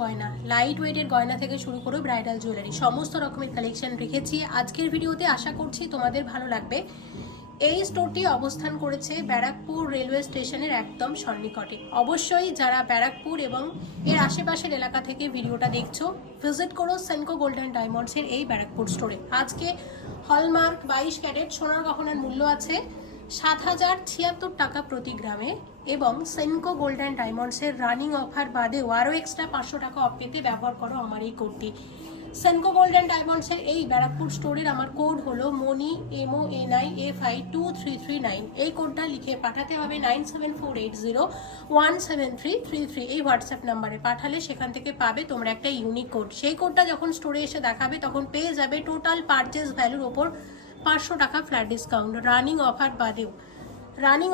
গয়না, লাইট ওয়েটের গয়না থেকে শুরু করে ব্রাইডাল জুয়েলারি সমস্ত রকমের কালেকশন রেখেছি আজকের ভিডিওতে। আশা করছি তোমাদের ভালো লাগবে। এই স্টোরটি অবস্থান করেছে ব্যারাকপুর রেলওয়ে স্টেশনের একদম সন্নিকটে। অবশ্যই যারা ব্যারাকপুর এবং এর আশেপাশের এলাকা থেকে ভিডিওটা দেখছো, ভিজিট করো সেনকো গোল্ডেন ডায়মন্ডসের এই ব্যারাকপুর স্টোরে। আজকে হলমার্ক 22 ক্যারেট সোনার গহনার মূল্য আছে 7,076 টাকা প্রতি গ্রামে এবং সেনকো গোল্ডেন ডায়মন্ডসের রানিং অফার বাদেও আরও এক্সট্রা 500 টাকা অফ পেতে ব্যবহার করো আমার এই কোডটি। সেনকো গোল্ডেন ডায়মন্ডসের এই ব্যারাকপুর স্টোরের আমার কোড হলো মনি MONIFI2339। এই কোডটা লিখে পাঠাতে হবে 9748017333 এই হোয়াটসঅ্যাপ নাম্বারে। পাঠালে সেখান থেকে পাবে তোমরা একটা ইউনিক কোড। সেই কোডটা যখন স্টোরে এসে দেখাবে তখন পেয়ে যাবে টোটাল পারচেজ ভ্যালুর ওপর 500 টাকা ফ্ল্যাট ডিসকাউন্ট। রানিং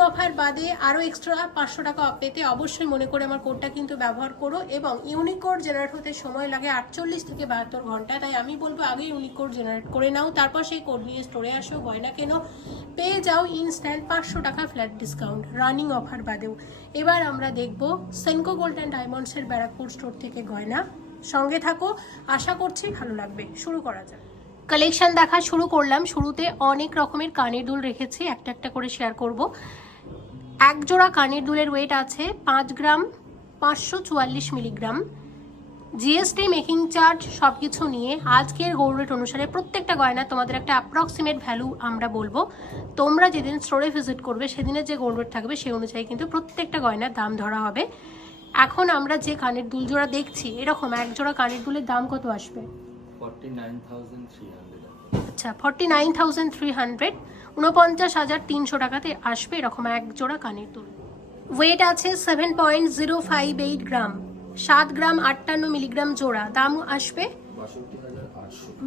অফার বাদে আরও এক্সট্রা 500 টাকা অফ পেতে অবশ্যই মনে করে আমার কোডটা কিন্তু ব্যবহার করো। এবং ইউনিক কোড জেনারেট হতে সময় লাগে 48 থেকে 72 ঘন্টা, তাই আমি বলবো আগে ইউনিক কোড জেনারেট করে নাও, তারপর সেই কোড নিয়ে স্টোরে আসো, গয়না কেনো, পেয়ে যাও ইনস্ট্যান্ট 500 টাকা ফ্ল্যাট ডিসকাউন্ট রানিং অফার বাদেও। এবার আমরা দেখব সেনকো গোল্ডেন ডায়মন্ডসের ব্যারাকপুর স্টোর থেকে গয়না। সঙ্গে থাকো, আশা করছি ভালো লাগবে। শুরু করা যাক। কালেকশন দেখা শুরু করলাম। শুরুতে অনেক রকমের কানের দুল রেখেছি, একটা একটা করে শেয়ার করব। এক জোড়া কানের দুলের ওয়েট আছে 5 গ্রাম 544 মিলিগ্রাম। জিএসটি, মেকিং চার্জ সব কিছু নিয়ে আজকের গোল্ড রেট অনুসারে প্রত্যেকটা গয়না তোমাদের একটা অ্যাপ্রক্সিমেট ভ্যালু আমরা বলবো। তোমরা যেদিন স্টোরে ভিজিট করবে সেদিনের যে গোল্ড রেট থাকবে সেই অনুযায়ী কিন্তু প্রত্যেকটা গয়নার দাম ধরা হবে। এখন আমরা যে কানের দুল জোড়া দেখছি, এরকম এক জোড়া কানের দুলের দাম কত আসবে? 49,300। আচ্ছা, 49,300, 49,300 টাকাতে আসবে এরকম এক জোড়া কানের দুল। ওয়েট আছে 7.058 গ্রাম, 7 গ্রাম 58 মিলিগ্রাম জোড়া। দাম আসবে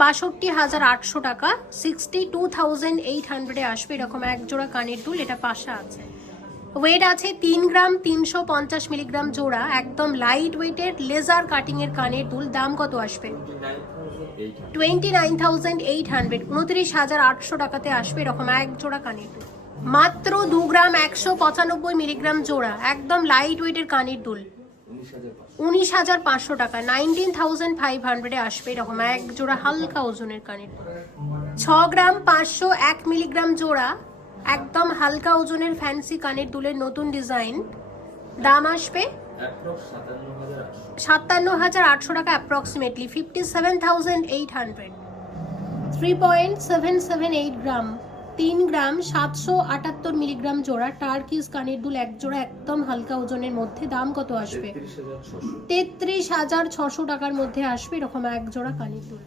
62,800 টাকা, 62,800 আসবে এরকম এক জোড়া কানের দুল। এটা পাশা আছে। ওয়েট আছে 3 গ্রাম 350 মিলিগ্রাম জোড়া, একদম লাইট ওয়েটের লেজার কাটিং এর কানের দুল। দাম কত আসবে? 29,800, 29,800 টাকাতে আসবে এরকম এক জোড়া কানের দুল। মাত্র 2 গ্রাম 195 মিলিগ্রাম জোড়া, একদম লাইট ওয়েটের কানের দুল, 19,500 টাকা, 19,500 আসবে এরকম এক জোড়া হালকা ওজনের কানের দুল। 6 গ্রাম 501 মিলিগ্রাম জোড়া, একদম হালকা ওজনের ফ্যান্সি কানের দুলের নতুন ডিজাইন। দাম আসবে 57,800 টাকা, অ্যাপ্রক্সিমেটলি 57,800। 3.778 গ্রাম, 3 গ্রাম 778 মিলিগ্রাম জোড়া টার্কিস কানের দুল এক জোড়া, একদম হালকা ওজনের মধ্যে। দাম কত আসবে? 33,600 টাকার মধ্যে আসবে এরকম এক জোড়া কানের দুল।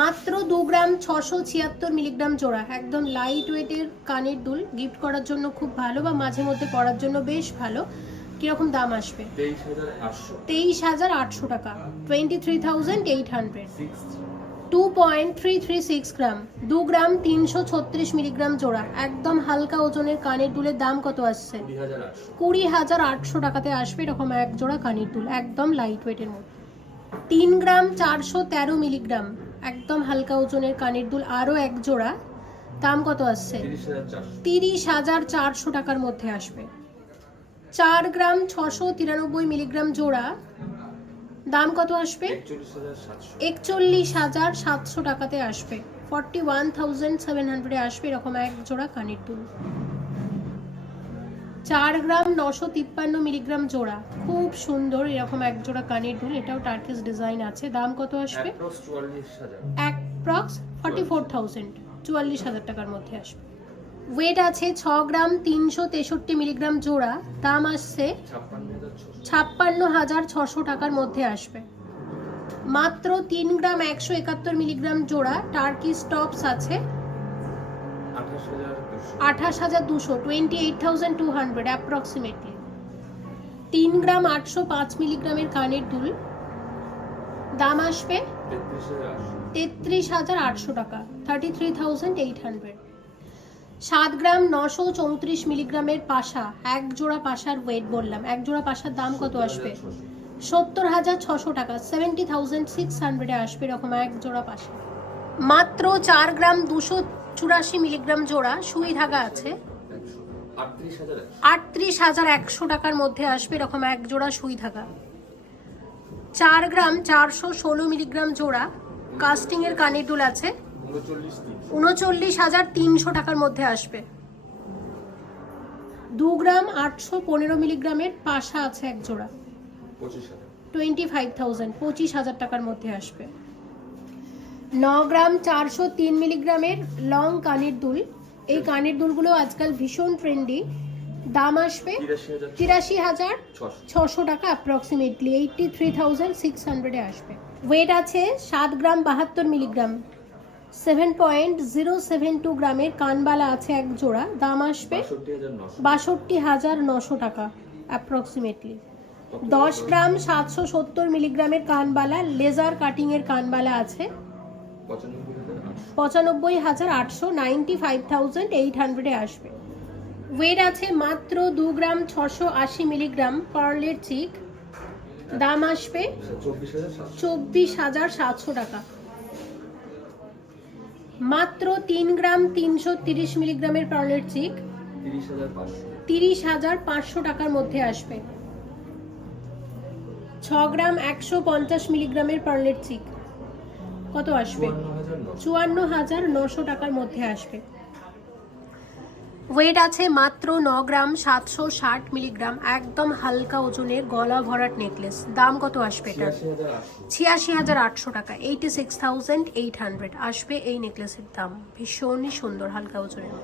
মাত্র 2 গ্রাম 676 মিলিগ্রাম জোড়া, একদম লাইট ওয়েটের কানের দুল। গিফট করার জন্য খুব ভালো বা মাঝে মধ্যে পরার জন্য বেশ ভালো। কিরকম দাম আসবে? 23,800 টাকা, 23,800। 2.336 গ্রাম, 2 গ্রাম 336 মিলিগ্রাম জোড়া, একদম হালকা ওজনের কানের দুলের দাম কত আসছে? 20,800 টাকাতে আসবে এরকম এক জোড়া কানের দুল, একদম লাইট ওয়েটের মধ্যে। 3 গ্রাম 413 মিলিগ্রাম, একদম হালকা ওজনের কানের দুল, আরও এক জোড়া। দাম কত আসছে? 30,400 টাকার মধ্যে আসবে। 4 গ্রাম 693 মিলিগ্রাম জোড়া, দাম কত আসবে? 41,700 টাকাতে আসবে, 41,700 আসবে এরকম এক জোড়া কানের দুল। 4 গ্রাম 953 মিলিগ্রাম জোড়া, খুব সুন্দর এরকম এক জোড়া কানের দুল। এটাও টার্কিস ডিজাইন আছে। দাম কত আসবে? অ্যাপ্রক্স 44,000, 44,000 টাকার মধ্যে আসবে। ওয়েট আছে 6 গ্রাম 363 মিলিগ্রাম জোড়া, দাম আসছে 56,600 টাকার মধ্যে আসবে। মাত্র 3 গ্রাম 171 মিলিগ্রাম জোড়া টার্কিস টপস আছে, 28,200, 28,200 অ্যাপ্রক্সিমেটলি। 3 গ্রাম 805 মিলিগ্রামের কানের দুল, দাম আসবে 33,800 টাকা, 33,800। 7 গ্রাম 934 মিলিগ্রামের পাশা, এক জোড়া পাশার ওয়েট বললাম, এক জোড়া পাশার দাম কত আসবে? 70,600 টাকা, 70,600 আসবে এরকম এক জোড়া পাশা। মাত্র 4 গ্রাম 284 মিলিগ্রাম জোড়া, সুই ধাগা আছে, 38,100 টাকার মধ্যে আসবে এরকম এক জোড়া সুই ধাগা। 4 গ্রাম 416 মিলিগ্রাম জোড়া কাস্টিং এর কানের দুল আছে, 39,300 টাকার মধ্যে আসবে। 2 গ্রাম 815 মিলিগ্রামের পাশা আছে এক জোড়া, 25,000, 25,000 টাকার মধ্যে আসবে। 9 গ্রাম 403 মিলিগ্রামের লং কানের দুল, এই কানের দুলগুলো আজকাল ভীষণ ট্রেন্ডি, দাম আসবে 83,600 টাকা অ্যাপ্রক্সিমেটলি, 83,600 আসবে। ওয়েট আছে 7 গ্রাম 72 মিলিগ্রাম, 7.072 গ্রামের কানবালা আছে এক জোড়া, দাম আসবে 62,900 টাকা অ্যাপ্রক্সিমেটলি। 10 গ্রাম 770 মিলিগ্রামের কানবালা লেজার কাটিং এর কানবালা আছে, 95,800, 95,800 আসবে। ওয়েট আছে মাত্র 2 গ্রাম 680 মিলিগ্রাম পার্লের চিক, দাম আসবে 24,700 টাকা। মাত্র 3 গ্রাম 330 মিলিগ্রামের পার্লের চিক, 30,500 টাকার মধ্যে আসবে। 6 গ্রাম 150 মিলিগ্রামের পার্লের চিক কত আসবে? 54,900 টাকার মধ্যে আসবে। ওয়েট আছে মাত্র 9 গ্রাম 760 মিলিগ্রাম, একদম হালকা ওজনের গলা ভরাট নেকলেস, দাম কত আসবে এটা? 86,800 টাকা, 86,800 আসবে এই নেকলেসের দাম। ভীষণই সুন্দর হালকা ওজনের।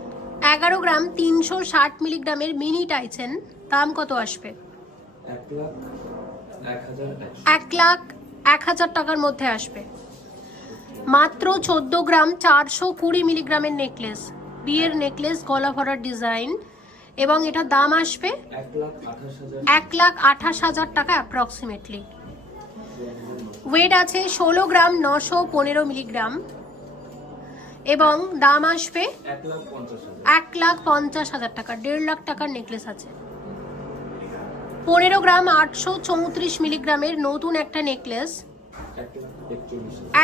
11 গ্রাম 360 মিলিগ্রামের মিনি টাইচেন, দাম কত আসবে? 1,01,000 টাকার মধ্যে আসবে। মাত্র 14 গ্রাম 420 মিলিগ্রামের নেকলেস, বিয়ের নেকলেস, গলা ভরার ডিজাইন, এবং এটা দাম আসবে 1,28,000 টাকা অ্যাপ্রক্সিমেটলি। ওয়েট আছে 16 গ্রাম 915 মিলিগ্রাম এবং দাম আসবে 1,50,000 টাকা, 1.5 লাখ টাকার নেকলেস আছে। 15 গ্রাম 834 মিলিগ্রামের নতুন একটা নেকলেস,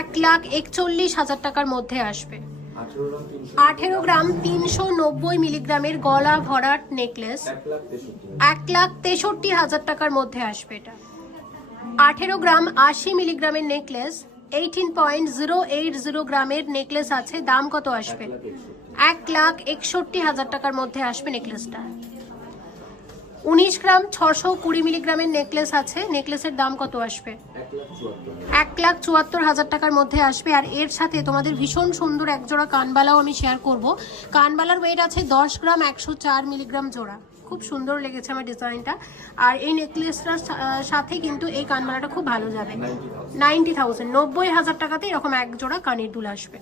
1,41,000 টাকার মধ্যে আসবে। 18 গ্রাম 390 মিলিগ্রামের গলা ভরাট নেকলেস, 1,63,000 টাকার মধ্যে আসবে এটা। 18 গ্রাম 80 মিলিগ্রামের নেকলেস, 18.080 গ্রামের নেকলেস আছে, দাম কত আসবে? 1,61,000 টাকার মধ্যে আসবে নেকলেসটা। 19 গ্রাম 620 মিলিগ্রামের নেকলেস আছে, নেকলেসের দাম কত আসবে? 1,74,000 টাকার মধ্যে আসবে। আর এর সাথে তোমাদের ভীষণ সুন্দর একজোড়া কানবালাও আমি শেয়ার করব। কানবালার ওয়েট আছে 10 গ্রাম 104 মিলিগ্রাম জোড়া, খুব সুন্দর লেগেছে আমার ডিজাইনটা। আর এই নেকলেসটার সাথে কিন্তু এই কানবালাটা খুব ভালো যাবে। 90,000, 90,000 টাকাতে এরকম এক জোড়া কানের দুল আসবে।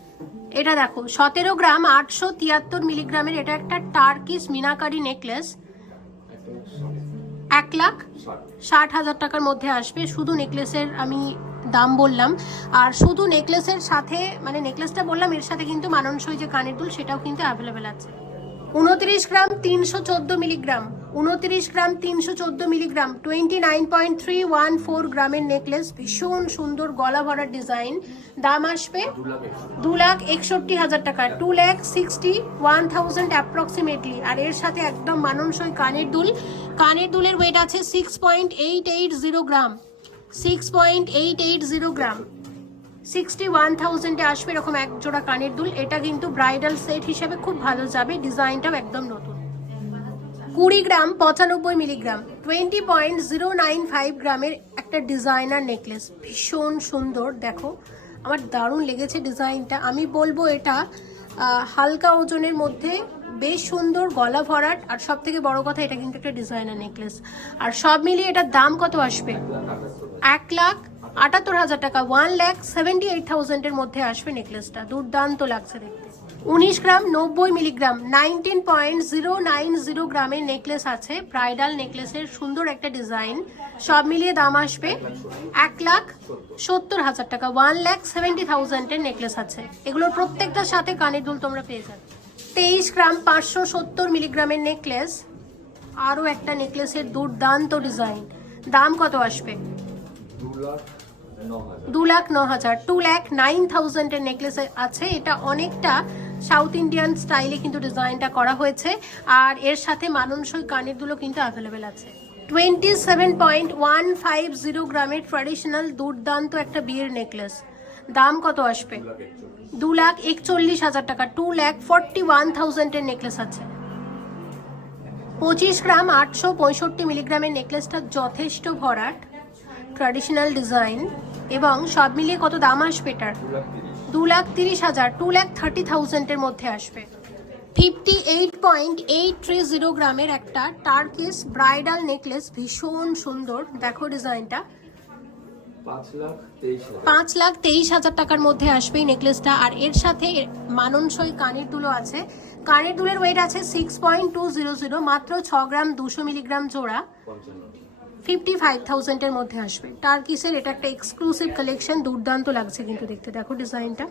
এটা দেখো 17 গ্রাম 873 মিলিগ্রামের, এটা একটা টার্কিশ মিনাকারি নেকলেস, 1,60,000 টাকার মধ্যে আসবে। শুধু নেকলেসের আমি দাম বললাম, আর শুধু নেকলেসের সাথে মানে নেকলেসটা বললাম, এর সাথে কিন্তু মানানসই যে কানের দুল সেটাও কিন্তু অ্যাভেলেবেল আছে। 29 গ্রাম 314 মিলিগ্রাম, 29 গ্রাম 314 মিলিগ্রাম, 29.314 গ্রামের নেকলেস, ভীষণ সুন্দর গলা ভরার ডিজাইন, দাম আসবে 2,61,000 টাকা, 2,61,000 অ্যাপ্রক্সিমেটলি। আর এর সাথে একদম মানানসই কানের দুল। কানের দুলের ওয়েট আছে 6.880 গ্রাম, 6.880 গ্রাম, 61,000 আসবে এরকম এক জোড়া কানের দুল। এটা কিন্তু ব্রাইডাল সেট হিসেবে খুব ভালো যাবে, ডিজাইনটাও একদম নতুন। 20 গ্রাম 95 মিলিগ্রাম, 20.095 গ্রামের একটা ডিজাইনার নেকলেস, ভীষণ সুন্দর। দেখো আমার দারুণ লেগেছে ডিজাইনটা। আমি বলবো এটা হালকা ওজনের মধ্যে বেশ সুন্দর গলা ভরাট, আর সব থেকে বড় কথা এটা কিন্তু একটা ডিজাইনার নেকলেস। আর সব মিলিয়ে এটার দাম কত আসবে? 1,78,000 টাকা, 1,78,000 এর মধ্যে আসবে নেকলেসটা। দুর্দান্ত লাগছে দেখতে। 19 গ্রাম 90 মিলিগ্রাম, 19.090 গ্রামের নেকলেস আছে, ব্রাইডাল নেকলেসের সুন্দর একটা ডিজাইন। সব মিলিয়ে দাম আসবে 1,70,000 টাকা, 1,70,000 এর নেকলেস আছে। এগুলোর প্রত্যেকটার সাথে কানের দুল তোমরা পেয়ে যাবে। 23 গ্রাম 570 মিলিগ্রামের নেকলেস, আরও একটা নেকলেসের দুর্দান্ত ডিজাইন, দাম কত আসবে? 2,09,000, 2,09,000 এর নেকলেস আছে। এটা অনেকটা সাউথ ইন্ডিয়ান স্টাইলে কিন্তু ডিজাইনটা করা হয়েছে, আর এর সাথে মানানসই কানের দুলও কিন্তু অ্যাভেলেবেল আছে। 27.150 গ্রামের ট্র্যাডিশনাল দুর্দান্ত একটা বিয়ের নেকলেস। দাম কত আসবে? 2,41,000 টাকা। 2,41,000 এর নেকলেস আছে। 25 গ্রাম 865 মিলিগ্রামের নেকলেসটা যথেষ্ট ভরাট, ট্র্যাডিশনাল ডিজাইন, এবং সব মিলিয়ে কত দাম আসবে এটার? 2,30,000, 2,30,000 এর মধ্যে আসবে। 58.830 গ্রামের একটা টার্কিস ব্রাইডাল নেকলেস, ভীষণ সুন্দর, দেখো ডিজাইনটা। 5,23,000 টাকার মধ্যে আসবে এই নেকলেসটা। আর এর সাথে মাননসই কানের দুলও আছে। কানের দুলের ওয়েট আছে 6.200, মাত্র 6 গ্রাম 200 মিলিগ্রাম জোড়া। 55,000 এর মধ্যে আসবে। টার্কিসের এটা একটা এক্সক্লুসিভ কালেকশন, দুর্দান্ত লাগছে কিন্তু দেখতে, দেখো ডিজাইনটা।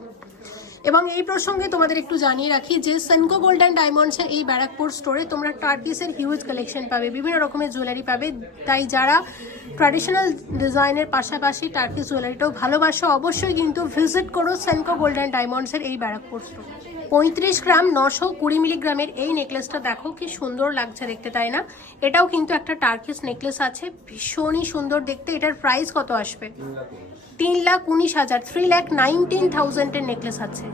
এবং এই প্রসঙ্গে তোমাদের একটু জানিয়ে রাখি যে সেনকো গোল্ড অ্যান্ড ডায়মন্ডসের এই ব্যারাকপুর স্টোরে তোমরা টার্কিসের হিউজ কালেকশন পাবে, বিভিন্ন রকমের জুয়েলারি পাবে। তাই যারা ট্র্যাডিশনাল ডিজাইনের পাশাপাশি টার্কিস জুয়েলারিটাও ভালোবাসো, অবশ্যই কিন্তু ভিজিট করো সেনকো গোল্ড অ্যান্ড ডায়মন্ডসের এই ব্যারাকপুর স্টোর। 35 গ্রাম 920 মিলিগ্রামের এই নেকলেসটা দেখো কি সুন্দর লাগছে দেখতে, তাই না? এটাও কিন্তু একটা টার্কিস নেকলেস আছে, ভীষণই সুন্দর দেখতে। এটার প্রাইস কত আসবে? 3,19,000, 3,19,000 এর নেকলেস আছে।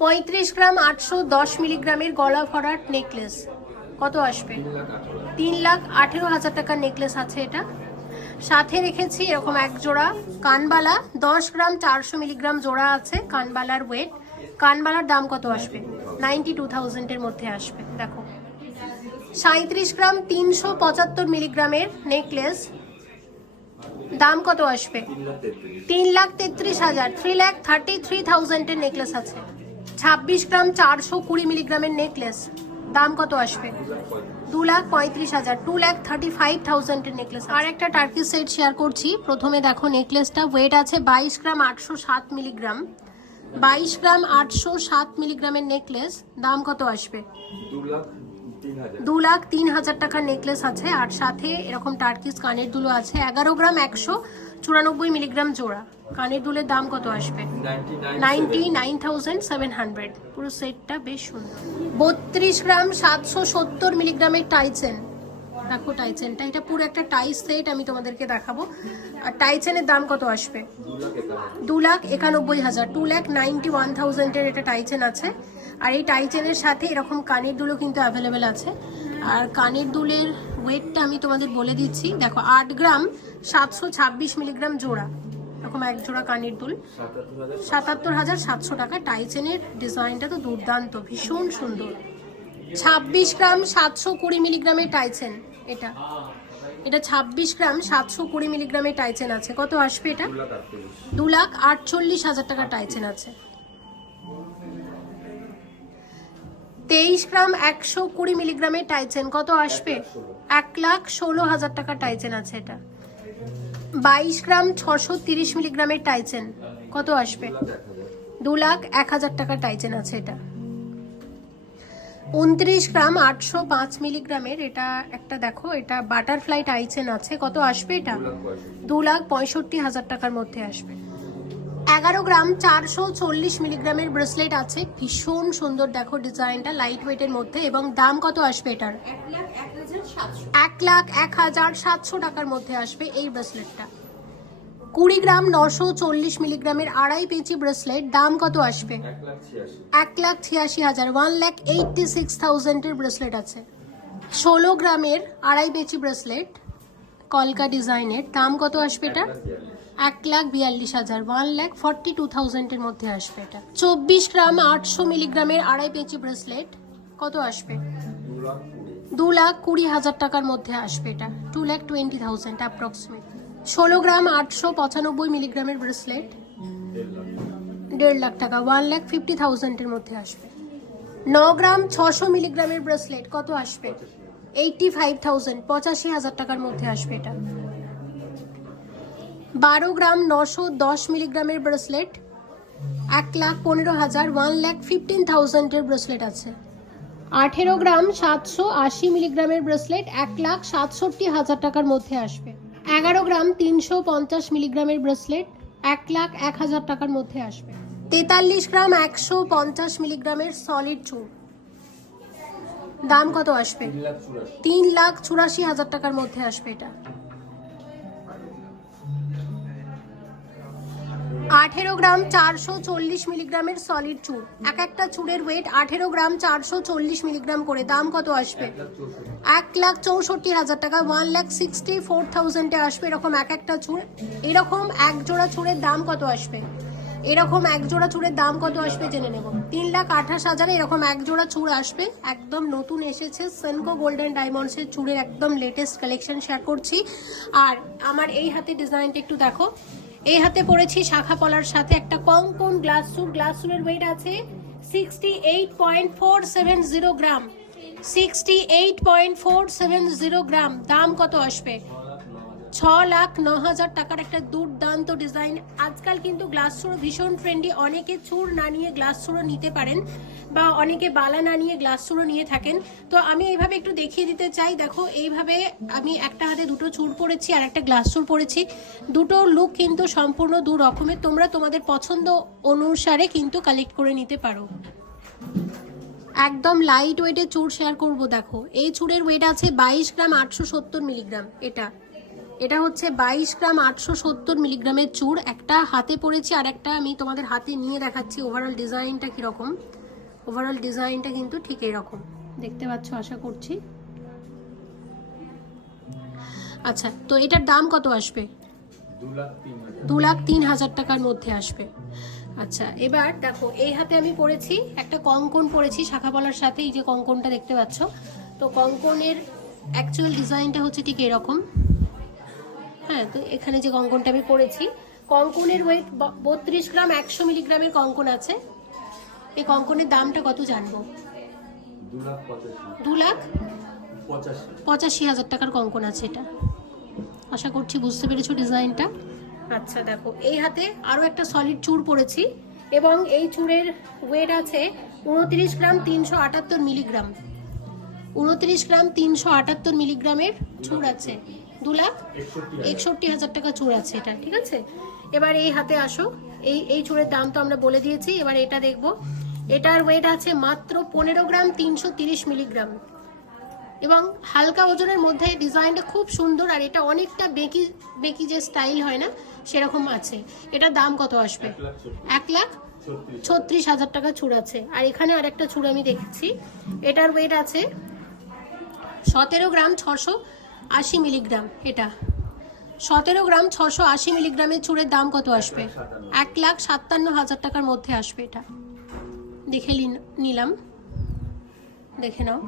35 গ্রাম 810 মিলিগ্রামের গলা ভরাট নেকলেস কত আসবে? 3,18,000 টাকার নেকলেস আছে এটা। সাথে রেখেছি এরকম এক জোড়া কানবালা, 10 গ্রাম 400 মিলিগ্রাম জোড়া আছে কানবালার ওয়েট। কানবালার দাম কত আসবে? 92,000 এর মধ্যে আসবে। দেখো 37 গ্রাম 375 মিলিগ্রামের নেকলেস, দাম কত আসবে? 3,33,000, 3,33,000 এর নেকলেস আছে। 26 গ্রাম 420 মিলিগ্রামের নেকলেস, দাম কত আসবে? 2,35,000, 2,35,000 এর নেকলেস। আর একটা টার্কিস সেট শেয়ার করছি। প্রথমে দেখো নেকলেসটা ওয়েট আছে 22 গ্রাম 807 মিলিগ্রাম। 22 গ্রাম 807 মিলিগ্রামের নেকলেস, দাম কত আসবে? 2,03,000 টাকার নেকলেস আছে। আর সাথে এরকম টার্কিস কানের দুলো আছে 11 গ্রাম 194 মিলিগ্রাম জোড়া। কানের দুলের দাম কত আসবে? 99,700। পুরো সেটটা বেশ সুন্দর। 32 গ্রাম 770 মিলিগ্রামের টাইচেন, দেখো টাইচেনটা, এটা পুরো একটা টাইস সেট আমি তোমাদেরকে দেখাবো। আর টাইচেনের দাম কত আসবে? 2,91,000, 2,91,000 এর এটা টাইচেন আছে। আর এই টাইচেনের সাথে এরকম কানের দুলও কিন্তু অ্যাভেলেবেল আছে। আর কানের দুলের ওয়েটটা আমি তোমাদের বলে দিচ্ছি, দেখো 8 গ্রাম 726 মিলিগ্রাম জোড়া, এরকম এক জোড়া কানের দুল 77,700 টাকা। টাইচেনের ডিজাইনটা তো দুর্দান্ত, ভীষণ সুন্দর। 26 গ্রাম 720 মিলিগ্রামের টাইচেন, এটা 26 গ্রাম 720 মিলিগ্রামের টাইচেন আছে। কত আসবে এটা? 2,48,000 টাকা টাইচেন আছে। 23 গ্রাম 120 মিলিগ্রামের টাইচেন কত আসবে? 1,16,000 টাকা টাইচেন আছে এটা। 22 গ্রাম 630 মিলিগ্রামের টাইচেন কত আসবে? 2,01,000 টাকা টাইচেন আছে এটা। 29 গ্রাম 805 মিলিগ্রামের এটা একটা দেখো, এটা বাটারফ্লাই টাইচেন আছে। কত আসবে এটা? 2,65,000 টাকার মধ্যে আসবে। 11 গ্রাম 440 মিলিগ্রামের ব্রেসলেট আছে, ভীষণ সুন্দর, দেখো ডিজাইনটা লাইট ওয়েটের মধ্যে। এবং দাম কত আসবে এটার? 1,01,700 টাকার মধ্যে আসবে এই ব্রেসলেটটা। 20 গ্রাম 940 মিলিগ্রামের আড়াই পেঁচি ব্রেসলেট, দাম কত আসবে? 1,86,000, 1,86,000 এর ব্রেসলেট আছে। 16 গ্রামের আড়াই পেঁচি ব্রেসলেট কলকা ডিজাইনের, দাম কত আসবে এটা? 1,42,000, 1,42,000 এর মধ্যে আসবে এটা। 24 গ্রাম 800 মিলিগ্রামের আড়াই পেঁচি ব্রেসলেট কত আসবে? 2,20,000 টাকার মধ্যে আসবে এটা। 2,20,000 অ্যাপ্রক্সিমেট। 16 গ্রাম 895 মিলিগ্রামের ব্রেসলেট 1.5 লাখ টাকা, 1,50,000 এর মধ্যে আসবে। 9 গ্রাম 600 মিলিগ্রামের ব্রেসলেট কত আসবে? 85,000, 85,000 টাকার মধ্যে আসবে এটা। 12 গ্রাম 910 মিলিগ্রামের ব্রেসলেট 1,15,000, 1,15,000 এর ব্রেসলেট আছে। 18 গ্রাম 780 মিলিগ্রামের ব্রেসলেট 1,67,000 টাকার মধ্যে আসবে। 11 গ্রাম 350 মিলিগ্রামের ব্রেসলেট 1,01,000 টাকার মধ্যে আসবে। 43 গ্রাম 150 মিলিগ্রামের সলিড চুন দাম কত আসবে? 3,84,000 টাকার মধ্যে আসবে এটা। 18 গ্রাম 440 মিলিগ্রামের সলিড চুড়, এক একটা চুড়ের ওয়েট 18 গ্রাম 440 মিলিগ্রাম করে। দাম কত আসবে? 1,64,000 টাকা, 1,64,000 আসবে এরকম এক একটা চুড়। এরকম এক জোড়া চুড়ের দাম কত আসবে? এরকম এক জোড়া চুড়ের দাম কত আসবে জেনে নেব। 3,28,000 এরকম এক জোড়া চুড় আসবে। একদম নতুন এসেছে সেনকো গোল্ডেন ডায়মন্ডসের চুড়ের একদম লেটেস্ট কালেকশন শেয়ার করছি। আর আমার এই হাতে ডিজাইনটা একটু দেখো, এই হাতে পরেছি শাখা পলার সাথে একটা কঙ্কন গ্লাস চুড়। গ্লাস চুড়ের ওয়েট আছে 68.470 গ্রাম, 68.470 গ্রাম। দাম কত আসবে? 6,09,000 টাকার একটা দুর্দান্ত ডিজাইন। আজকাল কিন্তু গ্লাস চুড়ো ভীষণ ট্রেন্ডি, অনেকে চুড় না নিয়ে গ্লাস চুড়ো নিতে পারেন বা অনেকে বালা না নিয়ে গ্লাস চুড়ো নিয়ে থাকেন। তো আমি এইভাবে একটু দেখিয়ে দিতে চাই। দেখো এইভাবে আমি একটা হাতে দুটো চুড় পরেছি আর একটা গ্লাস চুড় পরেছি, দুটো লুক কিন্তু সম্পূর্ণ দু রকমের। তোমরা তোমাদের পছন্দ অনুসারে কিন্তু কালেক্ট করে নিতে পারো। একদম লাইট ওয়েটের চুড় শেয়ার করব। দেখো এই চুড়ের ওয়েট আছে 22 গ্রাম 870 মিলিগ্রাম। এটা হচ্ছে 22 গ্রাম 870 মিলিগ্রামের চুড়। একটা হাতে পড়েছি আর একটা আমি তোমাদের হাতে নিয়ে দেখাচ্ছি ওভারঅল ডিজাইনটা কীরকম। ওভারঅল ডিজাইনটা কিন্তু ঠিক এরকম দেখতে পাচ্ছ আশা করছি। আচ্ছা, তো এটার দাম কত আসবে? 2,03,000 টাকার মধ্যে আসবে। আচ্ছা, এবার দেখো এই হাতে আমি পরেছি একটা কঙ্কন পরেছি শাখা পলার সাথে, এই যে কঙ্কনটা দেখতে পাচ্ছ। তো কঙ্কনের অ্যাকচুয়াল ডিজাইনটা হচ্ছে ঠিক এরকম। হ্যাঁ, তো এখানে যে কঙ্কনটা আমি পরেছি, কঙ্কনের ওয়েট 32 গ্রাম 100 মিলিগ্রামের কঙ্কন আছে। এই কঙ্কনের দামটা কত জানবো? 2,85,000 টাকার কঙ্কন আছে এটা। আশা করছি বুঝতে পেরেছো ডিজাইনটা। আচ্ছা দেখো এই হাতে আরও একটা সলিড চুড় পরেছি এবং এই চুড়ের ওয়েট আছে 29 গ্রাম 378 মিলিগ্রাম। 29 গ্রাম 378 মিলিগ্রামের চুড় আছে। 2,61,000 টাকা চুড় আছে এটা, ঠিক আছে। এবার এই হাতে আসো, এই চুড়ের দাম তো আমরা বলে দিয়েছি। এবার এটা দেখবো, এটার ওয়েট আছে মাত্র 15 গ্রাম 330 মিলিগ্রাম এবং হালকা ওজনের মধ্যে। ডিজাইনটা খুব সুন্দর আর এটা অনেকটা বেকি যে স্টাইল হয় না সেরকম আছে। এটার দাম কত আসবে? 1,36,000 টাকা চুড় আছে। আর এখানে আরেকটা চুড় আমি দেখছি, এটার ওয়েট আছে 17 গ্রাম 680 মিলিগ্রাম। এটা 17 গ্রাম 680 মিলিগ্রামের চুড়ের দাম কত আসবে? 1,57,000 টাকার মধ্যে আসবে। এটা দেখে নিলাম, দেখে নাও।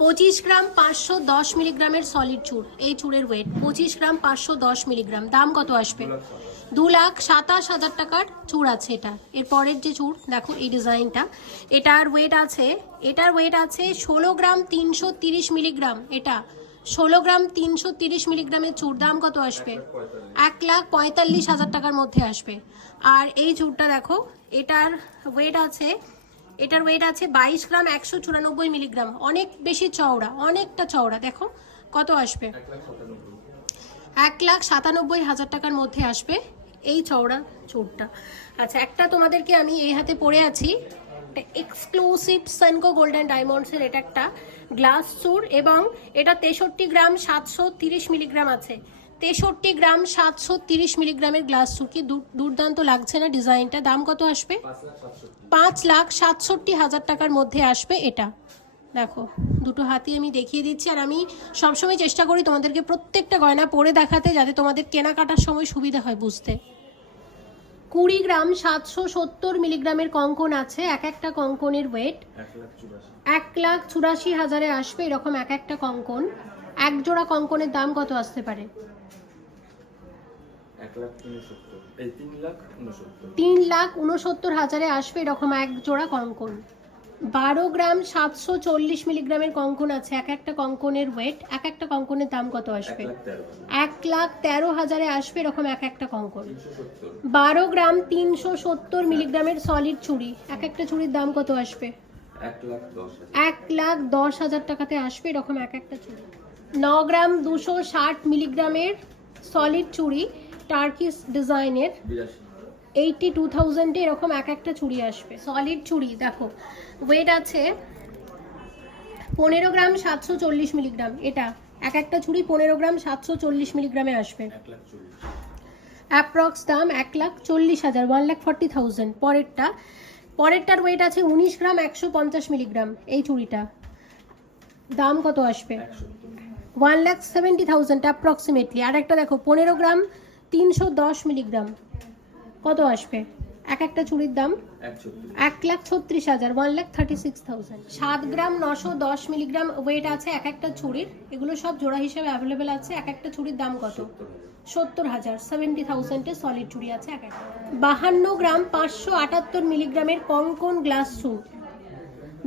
25 গ্রাম 510 মিলিগ্রামের সলিড চুড়। এই চুড়ের ওয়েট 25 গ্রাম 510 মিলিগ্রাম। দাম কত আসবে? 2,27,000 টাকার চুড় আছে এটা। এর পরের যে চুড় দেখো এই ডিজাইনটা, এটার ওয়েট আছে 16 গ্রাম 330 মিলিগ্রাম। এটা 16 গ্রাম 330 মিলিগ্রামের চুড়। দাম কত আসবে? 1,45,000 টাকার মধ্যে আসবে। আর এই চুড়টা দেখো, এটার ওয়েট আছে 22 গ্রাম 194 মিলিগ্রাম। অনেক বেশি চওড়া, অনেকটা চওড়া। দেখো কত আসবে? 1,97,000 টাকার মধ্যে আসবে এই চওড়া চুড়টা। আচ্ছা, একটা তোমাদেরকে আমি এই হাতে পরে আছি, একটা এক্সক্লুসিভ সেনকো গোল্ডেন ডায়মন্ডসের এটা একটা গ্লাস চুড় এবং এটা 63 গ্রাম 730 মিলিগ্রাম আছে। 63 গ্রাম 730 মিলিগ্রামের গ্লাস চুড়। কি দুর্দান্ত লাগছে না ডিজাইনটা? দাম কত আসবে? 5,67,000 টাকার মধ্যে আসবে এটা। দেখো দুটো হাতি আমি দেখিয়ে দিচ্ছি আর আমি সবসময় চেষ্টা করি তোমাদেরকে প্রত্যেকটা গয়না পরে দেখাতে, যাতে তোমাদের কেনাকাটার সময় সুবিধা হয় বুঝতে। 20 গ্রাম 770 মিলিগ্রামের কঙ্কন আছে। এক একটা কঙ্কনের ওয়েট 1,84,000 আসবে এরকম এক একটা কঙ্কন। এক জোড়া কঙ্কনের দাম কত আসতে পারে? 3,69,000 আসবে এরকম এক জোড়া কঙ্কন। 12 গ্রাম 740 মিলিগ্রামের কঙ্কন আছে। এক একটা কঙ্কনের ওয়েট, এক একটা কঙ্কনের দাম কত আসবে? 1,13,000 আসবে এরকম এক একটা কঙ্কন। 12 গ্রাম 370 মিলিগ্রামের সলিড চুড়ি। এক একটা চুড়ির দাম কত আসবে? 1,10,000 টাকাতে আসবে এরকম এক একটা চুড়ি। 9 গ্রাম 260 মিলিগ্রামের সলিড চুড়ি টার্কিশ ডিজাইনের। 82,000 এরকম এক একটা চুড়ি আসবে। সলিড চুড়ি দেখো, ওয়েট আছে 15 গ্রাম 740 মিলিগ্রাম। এটা এক একটা চুড়ি 15 গ্রাম 740 মিলিগ্রামে আসবে। অ্যাপ্রক্স দাম 1,40,000, 1,40,000। পরেরটার ওয়েট আছে 19 গ্রাম 150 মিলিগ্রাম। এই চুড়িটা দাম কত আসবে? 1,70,000 অ্যাপ্রক্সিমেটলি। আর একটা দেখো 15 গ্রাম 310 মিলিগ্রাম, কত আসবে? এক একটা চুড়ির দাম 1,36,000, 1,36,000। 7 গ্রাম 910 মিলিগ্রাম ওয়েট আছে এক একটা চুড়ির। এগুলো সব জোড়া হিসেবে অ্যাভেলেবেল আছে। এক একটা চুড়ির দাম কত? 70,000, 70,000 এর সলিড চুড়ি আছে এক একটা। 52 গ্রাম 578 মিলিগ্রামের কঙ্কন গ্লাস স্যুট,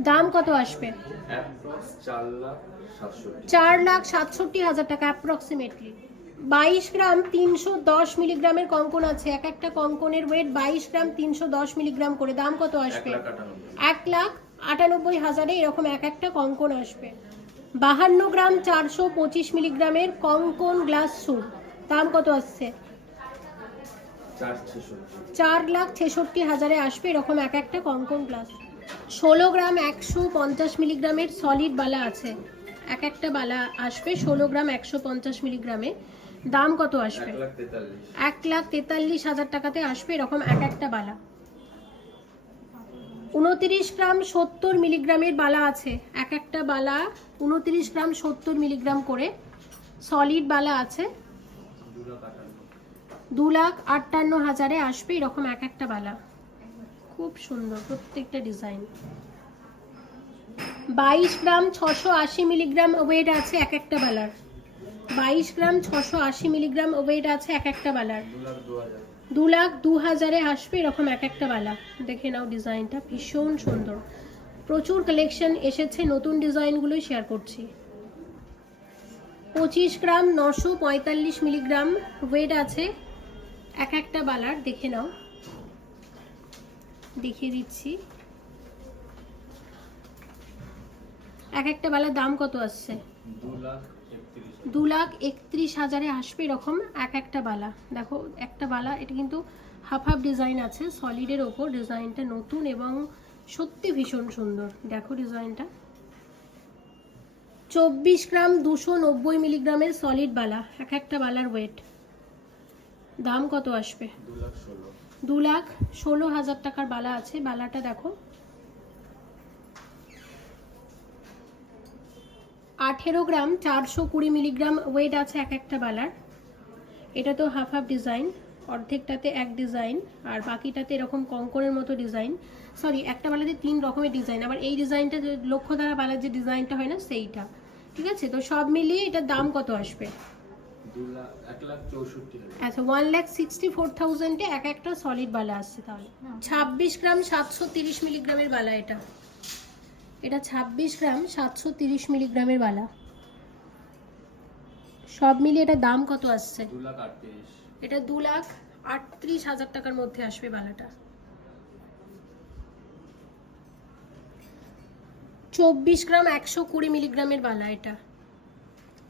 দাম কত আসবে? 4,67,000 টাকা অ্যাপ্রক্সিমেটলি। 22 গ্রাম 310 মিলিগ্রামের কঙ্কন আছে। এক একটা কঙ্কনের ওয়েট 22 গ্রাম 310 মিলিগ্রাম করে, দাম কত আসবে? 1,98,000 এরকম এক একটা কঙ্কন আসবে। 52 গ্রাম 425 মিলিগ্রামের কঙ্কন গ্লাস স্যুট, দাম কত আসছে? 4,66,000 আসবে এরকম এক একটা কঙ্কন গ্লাস। 16 গ্রাম 150 মিলিগ্রামের সলিড বালা আছে। এক একটা বালা আসবে 16 গ্রাম 150 মিলিগ্রামে, দাম কত আসবে? 1,43,000 টাকাতে আসবে এরকম এক একটা বালা। 29 গ্রাম 70 মিলিগ্রামের বালা আছে। এক একটা বালা 29 গ্রাম 70 মিলিগ্রাম করে সলিড বালা আছে। 2,58,000 আসবে এরকম এক একটা বালা। খুব সুন্দর প্রত্যেকটা ডিজাইন। 22 গ্রাম 680 মিলিগ্রাম ওয়েট আছে এক একটা বালার। 22 গ্রাম 680 মিলিগ্রাম ওয়েট আছে এক একটা বালার। 2,02,000 আসবে এরকম এক একটা বালা। দেখে নাও ডিজাইনটা ভীষণ সুন্দর। প্রচুর কালেকশন এসেছে, নতুন ডিজাইনগুলোই শেয়ার করছি। 25 গ্রাম 945 মিলিগ্রাম ওয়েট আছে এক একটা বালার। দেখে নাও, দেখিয়ে দিচ্ছি এক একটা বালার দাম কত আসছে? 2,31,000 আসবে এরকম এক একটা বালা। দেখো একটা বালা, এটা কিন্তু হাফ হাফ ডিজাইন আছে সলিডের ওপর। ডিজাইনটা নতুন এবং সত্যি ভীষণ সুন্দর। দেখো ডিজাইনটা। 24 গ্রাম 290 মিলিগ্রামের সলিড বালা, এক একটা বালার ওয়েট, দাম কত আসবে? 2,16,000 টাকার বালা আছে। বালাটা দেখো। 18 গ্রাম 420 মিলিগ্রাম ওয়েট আছে এক একটা বালার। এটা তো হাফ হাফ ডিজাইন, অর্ধেকটাতে এক ডিজাইন আর বাকিটাতে এরকম কঙ্কনের মতো ডিজাইন। সরি, একটা বালাতে 3 রকমের ডিজাইন। আবার এই ডিজাইনটা লক্ষ্য দ্বারা বালার যে ডিজাইনটা হয় না সেইটা, ঠিক আছে? তো সব মিলিয়ে এটার দাম কত আসবে? 1,64,000। আচ্ছা, 1,64,000 এক একটা সলিড বালা আসছে তাহলে। 26 গ্রাম 730 মিলিগ্রামের বালা। এটা 26 গ্রাম 730 মিলিগ্রামের বালা। সব মিলিয়ে এটার দাম কত আসছে? 2,38,000। এটা 2,38,000 টাকার মধ্যে আসবে বালাটা। 24 গ্রাম 120 মিলিগ্রামের বালা। এটা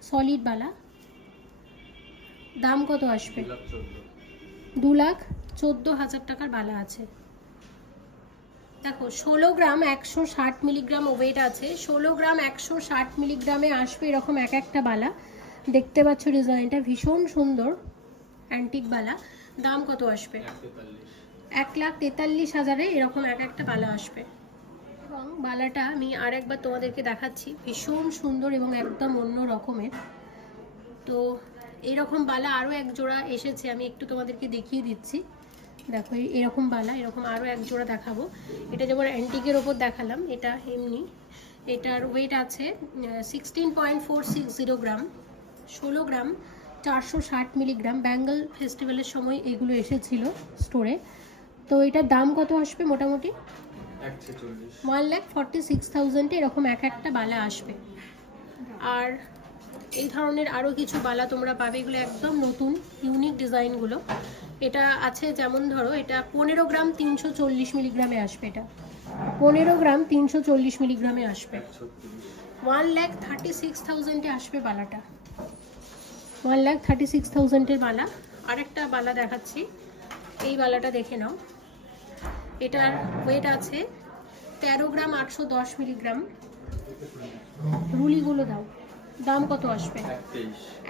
সলিড বালা, দাম কত আসবে? 2,14,000 টাকার বালা আছে। দেখো 16 গ্রাম 160 মিলিগ্রাম ওয়েট আছে। 16 গ্রাম 160 মিলিগ্রামে আসবে এরকম এক একটা বালা। দেখতে পাচ্ছ ডিজাইনটা ভীষণ সুন্দর, অ্যান্টিক বালা। দাম কত আসবে? 1,43,000 এরকম এক একটা বালা আসবে। এবং বালাটা আমি আর একবার তোমাদেরকে দেখাচ্ছি, ভীষণ সুন্দর এবং একদম অন্য রকমের। তো এইরকম বালা আরও এক জোড়া এসেছে, আমি একটু তোমাদেরকে দেখিয়ে দিচ্ছি। দেখো এরকম বালা, এরকম আরও এক জোড়া দেখাবো। এটা যেমন অ্যান্টিকের ওপর দেখালাম, এটা এমনি। এটার ওয়েট আছে 16.460 গ্রাম। 16 গ্রাম 460 মিলিগ্রাম। ব্যাঙ্গল ফেস্টিভ্যালের সময় এগুলো এসেছিল স্টোরে। তো এটার দাম কত আসবে মোটামুটি? 1,46,000 এরকম এক একটা বালা আসবে। আর এই ধরনের আরও কিছু বালা তোমরা পাবে, এগুলো একদম নতুন ইউনিক ডিজাইনগুলো। এটা আছে যেমন ধরো, এটা 15 গ্রাম 340 মিলিগ্রামে আসবে। এটা 15 গ্রাম 340 মিলিগ্রামে আসবে। 1,36,000 আসবে বালাটা। 1,36,000 বালা। আরেকটা বালা দেখাচ্ছি, এই বালাটা দেখে নাও, এটার ওয়েট আছে 13 গ্রাম 810 মিলিগ্রাম। রুলিগুলো দাও, দাম কত আসবে?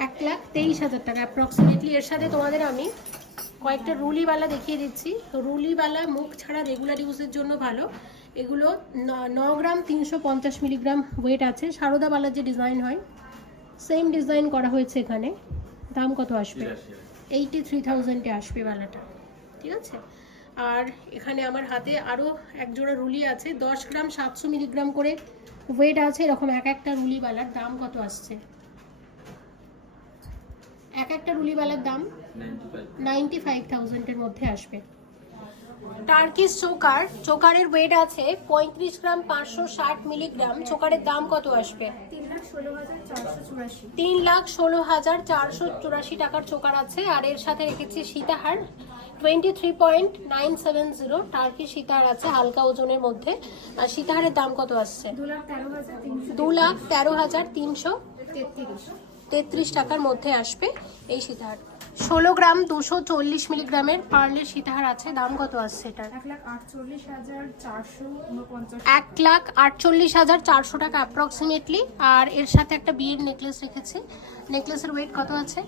1,23,000 টাকা অ্যাপ্রক্সিমেটলি। এর সাথে তোমাদের আমি কয়েকটা রুলিওয়ালা দেখিয়ে দিচ্ছি। রুলিওয়ালা মুখ ছাড়া রেগুলার ইউজের জন্য ভালো। এগুলো 9 গ্রাম 350 মিলিগ্রাম ওয়েট আছে। সারদাবালার যে ডিজাইন হয় সেম ডিজাইন করা হয়েছে এখানে। দাম কত আসবে? 83,000-এ আসবে বালাটা, ঠিক আছে। আর এখানে আমার হাতে আরও এক জোড়া রুলি আছে, 10 গ্রাম 700 মিলিগ্রাম করে ওয়েট আছে। এরকম এক একটা রুলিওয়ালার দাম কত আসছে? এক একটা রুলিওয়ালার দাম 95,000-এর মধ্যে আসবে। টার্কিশ চোকার, চোকারের ওয়েট আছে 35 গ্রাম 560 মিলিগ্রাম। চোকারের দাম কত আসবে? 3,16,484 টাকার চোকার আছে। আর এর সাথে রেখেছি সীতাহার 23.970 টার্কি সীতাহার আছে, হালকা ওজনের মধ্যে। আর সীতাহারের দাম কত আসছে? 2,13,333 টাকার মধ্যে আসবে এই সীতাহার। 16 গ্রাম 240 মিলিগ্রামের পার্লের সীতাহার আছে। দাম কত আসছে এটার? 1,48,400 টাকা অ্যাপ্রক্সিমেটলি। আর এর সাথে একটা বিয়ের নেকলেস রেখেছি। নেকলেসের ওয়েট কত আছে?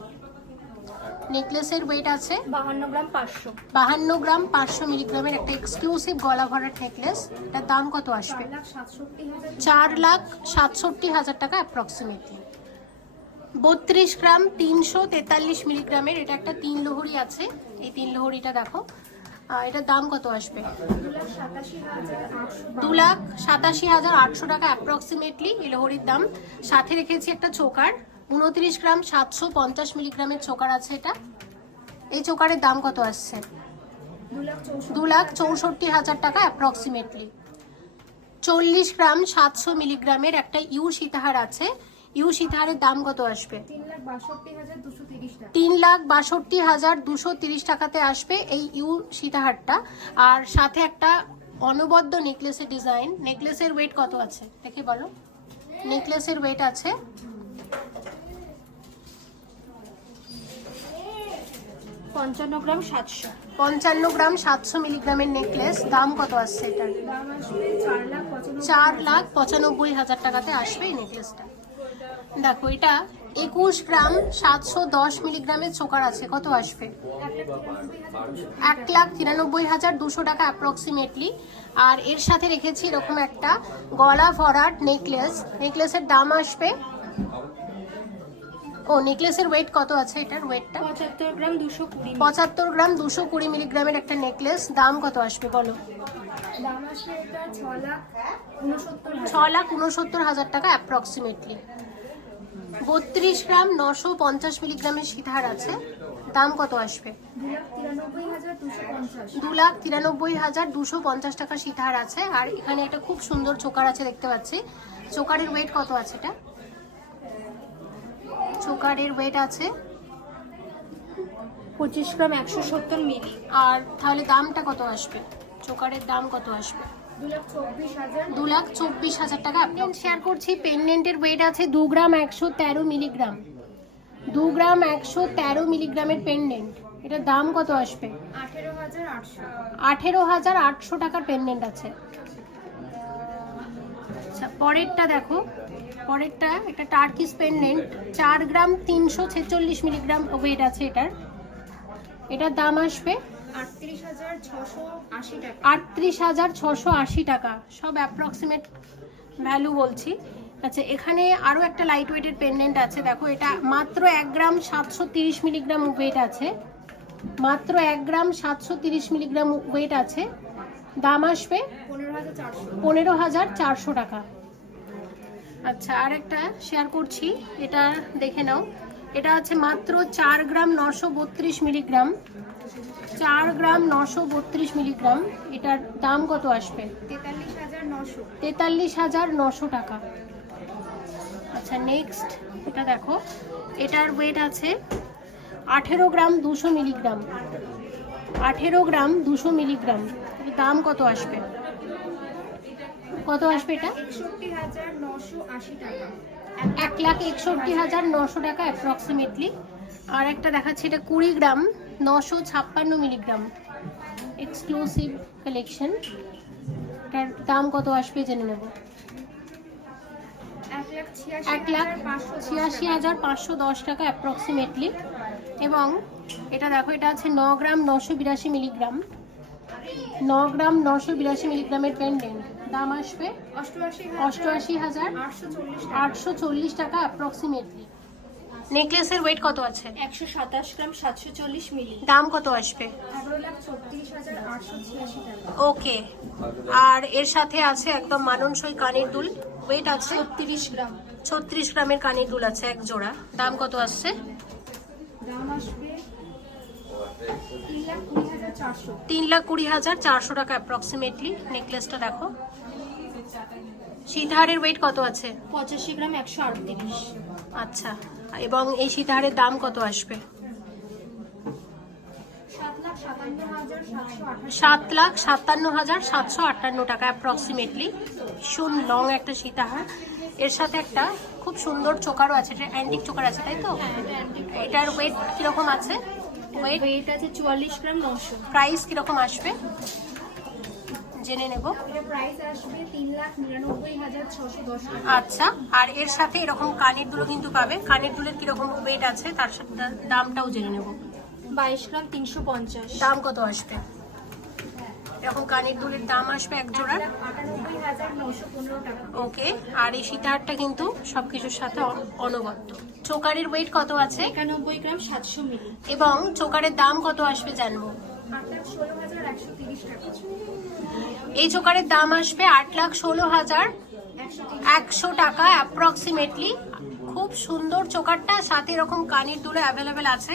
নেকলেসের ওয়েট আছে 52 গ্রাম 500 মিলিগ্রামের একটা এক্সক্লুসিভ গলা ভরাট নেকলেস। এটার দাম কত আসবে? 4,67,000 টাকা অ্যাপ্রক্সিমেটলি। 32 গ্রাম 343 মিলিগ্রামের এটা একটা 3 লোহরি আছে। এই 3 লোহরিটা দেখো, এটার দাম কত আসবে? 2,87,800 টাকা অ্যাপ্রক্সিমেটলি এই লোহরির দাম। সাথে রেখেছি একটা চোকার, 29 গ্রাম 750 মিলিগ্রামের চোকার আছে এটা। এই চোকারের দাম কত আসছে? 2,64,000 টাকা অ্যাপ্রক্সিমেটলি। 40 গ্রাম 700 মিলিগ্রামের একটা ইউ সীতাহার আছে। ইউ সীতাহারের দাম কত আসবে? 3,62,230 টাকাতে আসবে এই ইউ সীতাহারটা। আর সাথে একটা অনবদ্য নেকলেসের ডিজাইন। নেকলেসের ওয়েট কত আছে দেখে বলো? নেকলেসের ওয়েট আছে 55 গ্রাম 700 মিলিগ্রামের নেকলেস। দাম কত আসছে এটার? 4,95,000 টাকাতে আসবে এই নেকলেসটা। দেখো এটা 21 গ্রাম 710 মিলিগ্রামের চোকার আছে। কত আসবে? 1,93,200 টাকা অ্যাপ্রক্সিমেটলি। আর এর সাথে রেখেছি এরকম একটা গলা ভরাট নেকলেস। নেকলেসের দাম আসবে, ও নেকলেসের ওয়েট কত আছে এটার? ওয়েটটা 75 গ্রাম 220 মিলিগ্রামের একটা নেকলেস। দাম কত আসবে বলো? 6,69,000 টাকা অ্যাপ্রক্সিমেটলি। 32 গ্রাম 950 মিলিগ্রামের সীতাহার আছে। দাম কত আসবে? 2,93,250 টাকা সীতাহার আছে। আর এখানে একটা খুব সুন্দর চোকার আছে দেখতে পাচ্ছি। চোকারের ওয়েট কত আছে এটা? চোকারের ওয়েট আছে 25 গ্রাম 170 মিলি। আর তাহলে দামটা কত আসবে? চোকারের দাম কত আসবে? 2,24,000 টাকা। শেয়ার করছি পেন্ডেন্টের ওয়েট আছে 2 গ্রাম 113 মিলিগ্রাম। 2 গ্রাম 113 মিলিগ্রামের পেন্ডেন্ট। এটার দাম কত আসবে? 18,800 টাকার পেন্ডেন্ট আছে। আচ্ছা পরেরটা দেখো, পরেরটা একটা টার্কিশ পেন্ডেন্ট 4 গ্রাম 346 মিলিগ্রাম ওয়েট আছে এটার। এটার দাম আসবে 38,680 টাকা। সব অ্যাপ্রক্সিমেট ভ্যালু বলছি। আচ্ছা এখানে আরও একটা লাইট ওয়েটের পেন্ডেন্ট আছে। দেখো এটা মাত্র 1 গ্রাম 730 মিলিগ্রাম ওয়েট আছে। মাত্র 1 গ্রাম 730 মিলিগ্রাম ওয়েট আছে। দাম আসবে 15,400 টাকা। আচ্ছা আর একটা শেয়ার করছি, এটা দেখে নাও। এটা আছে মাত্র 4 গ্রাম 932 মিলিগ্রাম। 4 গ্রাম 932 মিলিগ্রাম। এটার দাম কত আসবে? 43,900 টাকা। আচ্ছা নেক্সট এটা দেখো, এটার ওয়েট আছে 18 গ্রাম 200 মিলিগ্রাম। 18 গ্রাম 200 মিলিগ্রাম। এর দাম কত আসবে? কত আসবে এটা? 1,61,900 টাকা অ্যাপ্রক্সিমেটলি। আর একটা দেখাচ্ছি, এটা 20 গ্রাম 956 মিলিগ্রাম এক্সক্লুসিভ কালেকশন। এটার দাম কত আসবে জেনে নেব। 1,86,510 টাকা অ্যাপ্রক্সিমেটলি। এবং এটা দেখো, এটা আছে 9 গ্রাম 982 মিলিগ্রাম, 9 গ্রাম 982 মিলিগ্রামের পেন্ডেন্ট। দাম আসবে 88,840 টাকা অ্যাপ্রক্সিমেটলি। নেকলেসের ওয়েট কত আছে? 127 গ্রাম 740 মিলি। দাম কত আসবে? 11,34,886 টাকা। ওকে। আর এর সাথে আছে একদম মানানসই কানের দুল, ওয়েট আছে 36 গ্রাম। 36 গ্রামের কানের দুল আছে এক জোড়া। দাম কত আসছে? দাম আসবে 3,20,400। 3,20,400 টাকা অ্যাপ্রক্সিমেটলি। নেকলেসটা দেখো। সীতাহারের ওয়েট কত আছে? 85 গ্রাম 138। আচ্ছা, এবং এই সীতাহারের দাম কত আসবে? 7,57,758 টাকা অ্যাপ্রক্সিমেটলি। ভীষণ লং একটা সীতাহার। এর সাথে একটা খুব সুন্দর চোকারও আছে, এটা অ্যান্টিক চোকার আছে তাই তো? এটার ওয়েট কিরকম আছে? ওয়েট আছে 44 গ্রাম 900। প্রাইস কিরকম আসবে জেনে নেব। এটা প্রাইস আসবে 3,99,610 টাকা। আচ্ছা, আর এর সাথে এরকম কানের দুলও কিন্তু পাবে। কানের দুলের কিরকম ওয়েট আছে তার সাথে দামটাও জেনে নেব। 22 গ্রাম 350। দাম কত আসবে? এরকম কানের দুলের দাম আসবে এক জোড়ার 98,915 টাকা। ওকে। আর এই সীতাহারটা কিন্তু সবকিছুর সাথে অনবদ্য। চোকারের ওয়েট কত আছে? 91 গ্রাম 700 মিলি। এবং চোকারের দাম কত আসবে জানবো। 8,16,130 টাকা। এই চোকারের দাম আসবে 8,16,100 টাকা অ্যাপ্রক্সিমেটলি। খুব সুন্দর চোকারটা, সাথে এরকম কানের দুলে অ্যাভেলেবেল আছে।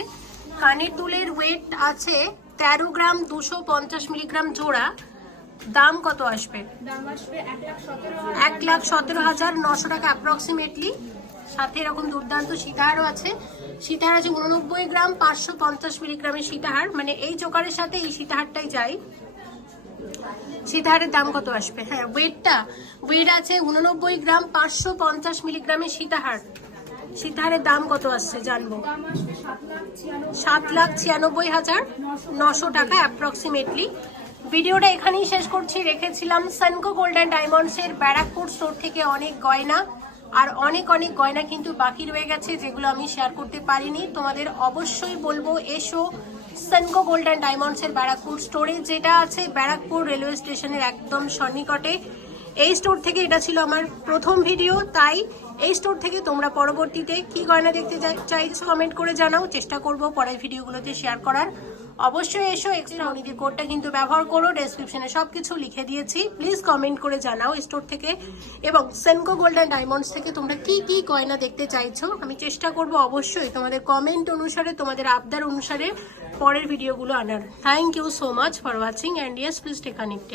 কানের দুলের ওয়েট আছে 13 গ্রাম 250 মিলিগ্রাম জোড়া। দাম কত আসবে? দাম আসবে 1,17,900 টাকা অ্যাপ্রক্সিমেটলি। সাথে এরকম দুর্দান্ত সীতাহারও আছে। সীতাহার আছে 89 গ্রাম 550 মিলিগ্রামের সীতাহার, মানে এই চোকারের সাথে এই সীতাহারটাই চাই। সীতাহারের দাম কত আসবে? হ্যাঁ, ওয়েট আছে 89 গ্রাম 550 মিলিগ্রামের সীতাহার। সীতাহারের দাম কত আসছে জানবো। দাম আসবে 7,96,900 টাকা অ্যাপ্রক্সিমেটলি। ভিডিওটা এখানেই শেষ করছি। রেখেছিলাম সেনকো গোল্ড অ্যান্ড ডায়মন্ডসের ব্যারাকপুর স্টোর থেকে অনেক গয়না, আর অনেক গয়না কিন্তু বাকি রয়ে গেছে যেগুলো আমি শেয়ার করতে পারিনি। তোমাদের অবশ্যই বলবো এসো সেনকো গোল্ড অ্যান্ড ডায়মন্ডসের ব্যারাকপুর স্টোরে, যেটা আছে ব্যারাকপুর রেলওয়ে স্টেশনের একদম সন্নিকটে। এই স্টোর থেকে এটা ছিল আমার প্রথম ভিডিও, তাই এই স্টোর থেকে তোমরা পরবর্তীতে কি গয়না দেখতে চাইছো কমেন্ট করে জানাও। চেষ্টা করব পরের ভিডিওগুলোতে শেয়ার করার। অবশ্যই এসো। এক্সট্রা অনিদির কোডটা কিন্তু ব্যবহার করো, ডেসক্রিপশনে সবকিছু লিখে দিয়েছি। প্লিজ কমেন্ট করে জানাও স্টোর থেকে এবং সেনকো গোল্ড অ্যান্ড ডায়মন্ডস থেকে তোমরা কি কি গয়না দেখতে চাইছো। আমি চেষ্টা করব অবশ্যই তোমাদের কমেন্ট অনুসারে, তোমাদের আবদার অনুসারে পরের ভিডিওগুলো আনার। Thank you so much for watching and yes please stay connected.